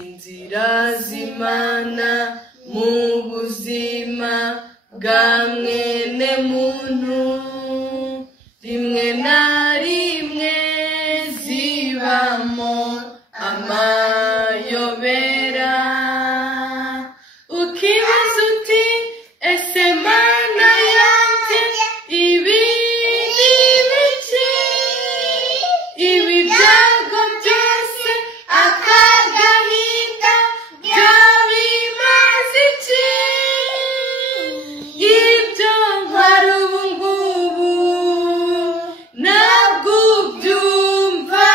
inzira z'Imana mu buzima bwa mwene muntu rimwe na rimwe zibamo amayobera ukibaza uti ese Mana yanjye ibi ni ibiki ibi byago byose akagahinda byabimaze iki ibyo nkora ubu ngubu ntabwo ubyumva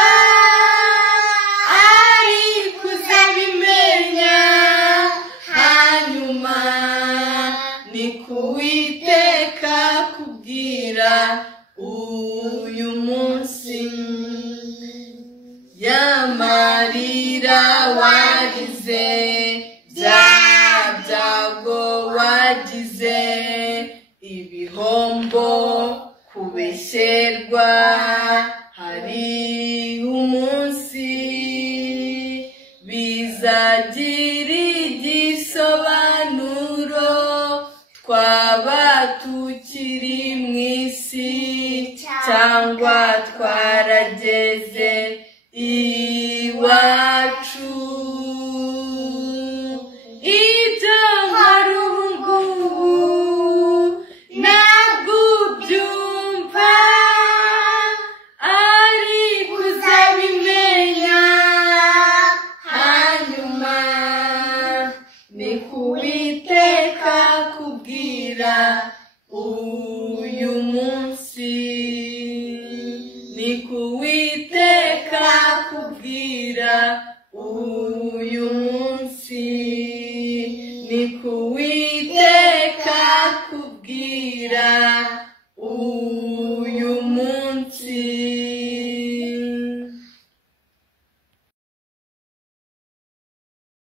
ariko uzabimenya hanyuma ni kuwiteka kubwira uyu munsi yamarira warize bya byago wagize ibihombo kubesherwa hari umunsi bizagira igisobanuro twaba tukiri mu isi cyangwa twarageze iwacu ibyo nkora ubu ngubu ntabwo ubyumva ariko uzabimenya hanyuma ni kuwiteka kubwira uyu munsi ni kuwiteka kubwira uyu munsi ni kuwiteka kubwira